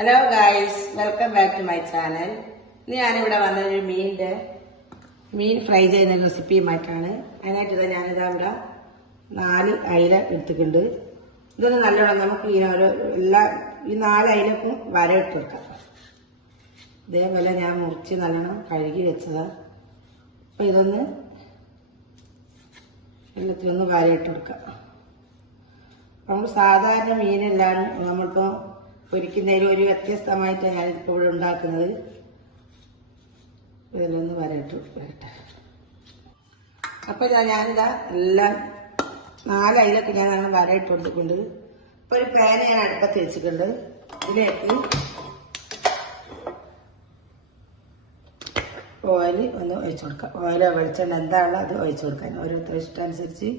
Hello guys, welcome back to my channel. ഇന്ന് ഞാനിവിടെ വന്നൊരു മീൻ ഫ്രൈ ചെയ്യുന്ന റെസിപ്പിയുമായിട്ടാണ്. അതിനായിട്ട് ഞാനിതാ ഇവിടെ 4 അയില എടുത്തിട്ടുണ്ട്. ഇതൊന്ന് നല്ലോണം നമുക്ക് ഈ 4 അയിലക്കും വരയിട്ട് വെക്കാം. ഇതേപോലെ ഞാൻ മുറിച്ച് നല്ലോണം കഴുകി വെച്ചതാ. അപ്പൊ ഇതൊന്ന് എല്ലാത്തിനൊന്ന് വരയിട്ട് കൊടുക്കാം. നമ്മൾ സാധാരണ മീനെല്ലാം നമ്മളിപ്പോ പൊരിക്കുന്നതിൽ ഒരു വ്യത്യസ്തമായിട്ടാണ് ഞാനിപ്പോൾ ഇവിടെ ഉണ്ടാക്കുന്നത്. ഇതിലൊന്ന് വരട്ടെ. അപ്പോൾ ഞാനിതാ എല്ലാം 4 അയിലൊക്കെ ഞാൻ അങ്ങനെ വരയിട്ട് കൊടുത്തിട്ടുണ്ട്. ഇപ്പോൾ ഒരു പാൻ ഞാൻ അടുപ്പത്ത് വെച്ചിട്ടുണ്ട്. ഇതിലേക്ക് ഓയിൽ ഒന്ന് ഒഴിച്ചു കൊടുക്കാം. ഓയിലോ വെളിച്ചെണ്ണ എന്താണോ അത് ഒഴിച്ചു കൊടുക്കാൻ, ഓരോരുത്തരുടെ ഇഷ്ടമനുസരിച്ച്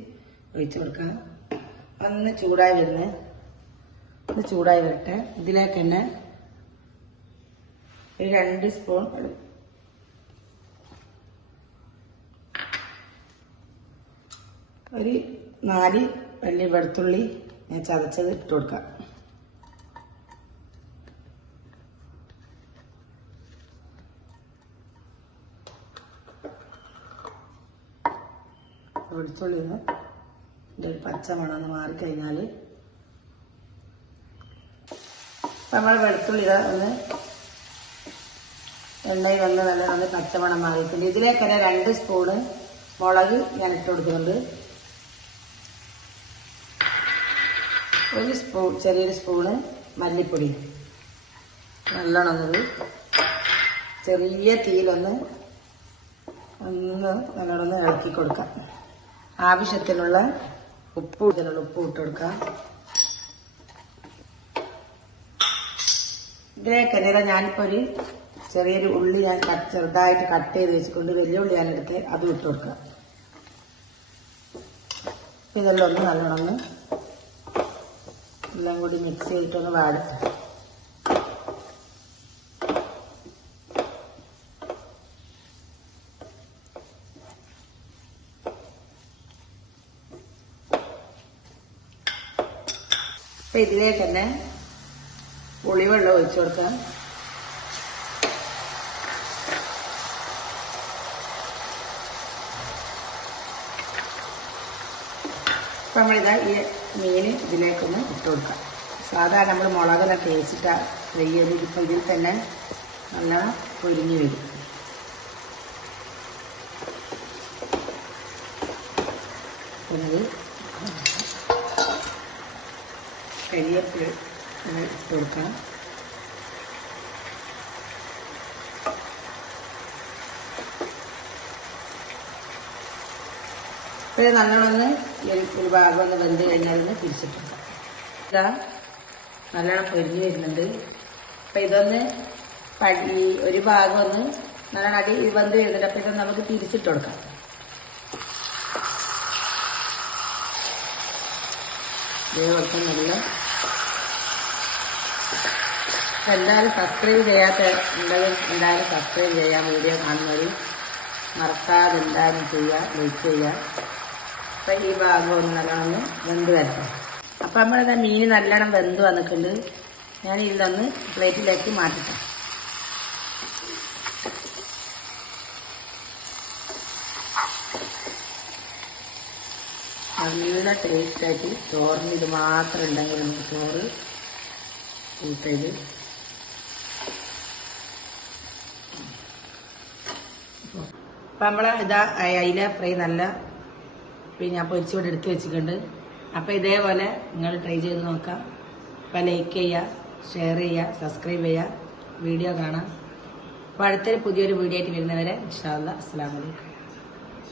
ഒഴിച്ചു കൊടുക്കാം. ഒന്ന് ചൂടായി വരട്ടെ. ഇതിലേക്ക് തന്നെ ഒരു 2 സ്പൂൺ ഒരു 4 വലിയ വെളുത്തുള്ളി ഞാൻ ചതച്ചത് ഇട്ട് കൊടുക്കാം. വെളുത്തുള്ളി ഇതിൻ്റെ ഒരു പച്ചമണം ഒന്ന് മാറിക്കഴിഞ്ഞാൽ നമ്മൾ വെളുത്തുള്ളി ഒന്ന് എണ്ണയിൽ വന്ന് നല്ല പച്ചമണം മാറിയിട്ടുണ്ട്. ഇതിലേക്ക് തന്നെ 2 സ്പൂണ് മുളക് ഞാൻ ഇട്ട് കൊടുക്കുന്നുണ്ട്. 1 സ്പൂൺ ചെറിയൊരു സ്പൂണ് മല്ലിപ്പൊടി. നല്ലോണം ചെറിയ തീയിലൊന്ന് നല്ലോണം ഇളക്കി കൊടുക്കാം. ആവശ്യത്തിനുള്ള ഉപ്പ് ഇട്ട് കൊടുക്കാം. ഇതിലേക്ക് തന്നെ ഞാനിപ്പോൾ ഒരു ചെറിയൊരു ഉള്ളി ഞാൻ ചെറുതായിട്ട് കട്ട് ചെയ്ത് വെച്ചിട്ടുണ്ട്. വലിയ ഉള്ളി ഞാൻ എടുത്ത് അതും ഇട്ട് കൊടുക്കുക. ഇതെല്ലാം ഒന്ന് നല്ലോണം എല്ലാം കൂടി മിക്സ് ചെയ്തിട്ടൊന്ന് വാടട്ടെ. അപ്പൊ ഇതിലേക്ക് തന്നെ പുളിവെള്ളം ഒഴിച്ചു കൊടുക്കാം. അപ്പം നമ്മളിതാ ഈ മീൻ ഇതിലേക്കൊന്ന് ഇട്ട് കൊടുക്കാം. സാധാരണ നമ്മൾ മുളകെല്ലാം തേച്ചിട്ടാ ഫ്രൈ ചെയ്ത് ഇപ്പം ഇതിൽ തന്നെ നല്ല പൊരിഞ്ഞു വരും. പിന്നെ കരിവേപ്പില ഇട്ട് കൊടുക്കാം. പിന്നെ നല്ലോണം ഒരു ഭാഗം ഒന്ന് വെന്ത് കഴിഞ്ഞാൽ തിരിച്ചിട്ടുണ്ടാക്കാം. ഇതാ നല്ലോണം പൊരിഞ്ഞ് വരുന്നുണ്ട്. അപ്പം ഇതൊന്ന് ഒരു ഭാഗം ഒന്ന് നല്ലോണം വെന്ത് വരുന്നുണ്ട്. അപ്പം ഇതൊന്ന് നമുക്ക് തിരിച്ചിട്ട് കൊടുക്കാം. ഇതേപോലത്തെ നല്ല എല്ലാവരും സബ്സ്ക്രൈബ് ചെയ്യാത്ത എന്തായാലും സബ്സ്ക്രൈബ് ചെയ്യാൻ വീഡിയോ കാണുന്നവർ മറക്കാതെ എന്തായാലും ചെയ്യുക, ലൈക്ക് ചെയ്യുക. അപ്പം ഈ ഭാഗം ഒന്ന് നല്ലോണം വെന്ത് വരട്ടെ. അപ്പം നമ്മളിതാ മീൻ നല്ലോണം വെന്ത് വന്നിട്ടുണ്ട്. ഞാൻ ഇതിലൊന്ന് പ്ലേറ്റിലേക്ക് മാറ്റിട്ടെ. നല്ല ടേസ്റ്റായിട്ട് ചോറിന് ഇത് മാത്രം ഉണ്ടെങ്കിൽ നമുക്ക് ചോറ് കൂട്ടത്. അപ്പം നമ്മളെ ഇതാ അയില ഫ്രൈ നല്ല ഞാൻ പൊരിച്ചുകൊണ്ട് എടുത്ത് വെച്ചിട്ടുണ്ട്. അപ്പം ഇതേപോലെ നിങ്ങൾ ട്രൈ ചെയ്ത് നോക്കാം. അപ്പം ലൈക്ക് ചെയ്യുക, ഷെയർ ചെയ്യുക, സബ്സ്ക്രൈബ് ചെയ്യുക, വീഡിയോ കാണാം. അപ്പോൾ അടുത്തൊരു പുതിയൊരു വീഡിയോ ആയിട്ട് വരുന്നവരെ ഇൻഷാ അല്ലാഹ് അസ്സലാമു അലൈക്കും.